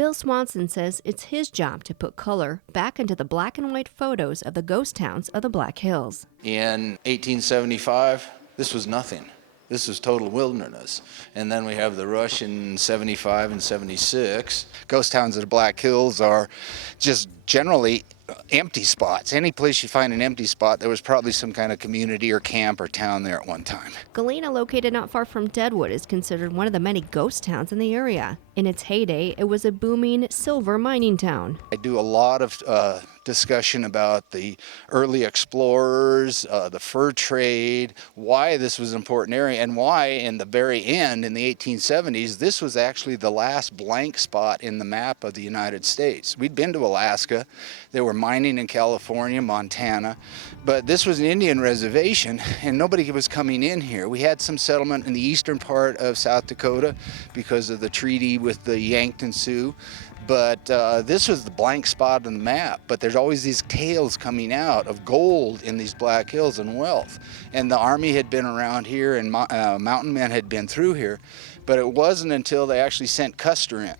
Bill Swanson says it's his job to put color back into the black and white photos of the ghost towns of the Black Hills. In 1875, this was nothing. This was total wilderness. And then we have the rush in 75 and 76. Ghost towns of the Black Hills are just generally empty spots. Any place you find an empty spot, there was probably some kind of community or camp or town there at one time. Galena, located not far from Deadwood, is considered one of the many ghost towns in the area. In its heyday, it was a booming silver mining town. I do a lot of discussion about the early explorers, the fur trade, why this was an important area, and why in the very end, in the 1870s, this was actually the last blank spot in the map of the United States. We'd been to Alaska. There were mining in California, Montana, but this was an Indian reservation and nobody was coming in here. We had some settlement in the eastern part of South Dakota because of the treaty with the Yankton Sioux, but this was the blank spot on the map. But there's always these tales coming out of gold in these Black Hills and wealth. And the Army had been around here and mountain men had been through here, but it wasn't until they actually sent Custer in.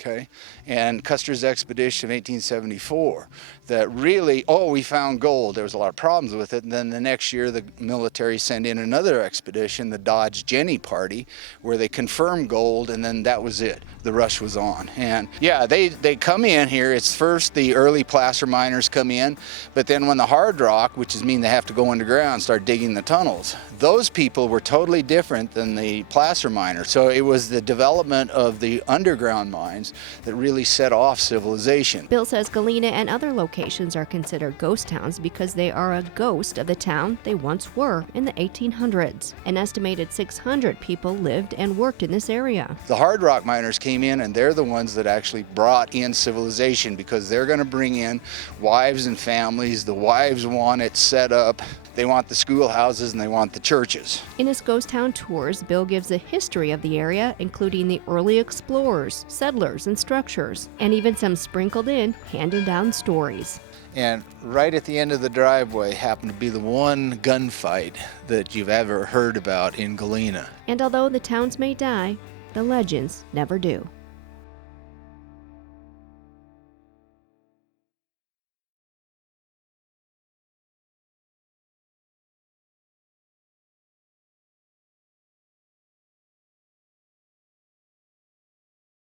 Okay, and Custer's expedition of 1874 that really, we found gold. There was a lot of problems with it. And then the next year, the military sent in another expedition, the Dodge Jenny Party, where they confirmed gold, and then that was it. The rush was on. And yeah, they come in here. It's first the early placer miners come in, but then when the hard rock, which is mean they have to go underground, start digging the tunnels, those people were totally different than the placer miners. So it was the development of the underground mines that really set off civilization. Bill says Galena and other locations are considered ghost towns because they are a ghost of the town they once were in the 1800s. An estimated 600 people lived and worked in this area. The hard rock miners came in, and they're the ones that actually brought in civilization because they're going to bring in wives and families. The wives want it set up. They want the schoolhouses and they want the churches. In his ghost town tours, Bill gives a history of the area, including the early explorers, settlers, and structures, and even some sprinkled in, handed down stories. And right at the end of the driveway happened to be the one gunfight that you've ever heard about in Galena. And although the towns may die, the legends never do.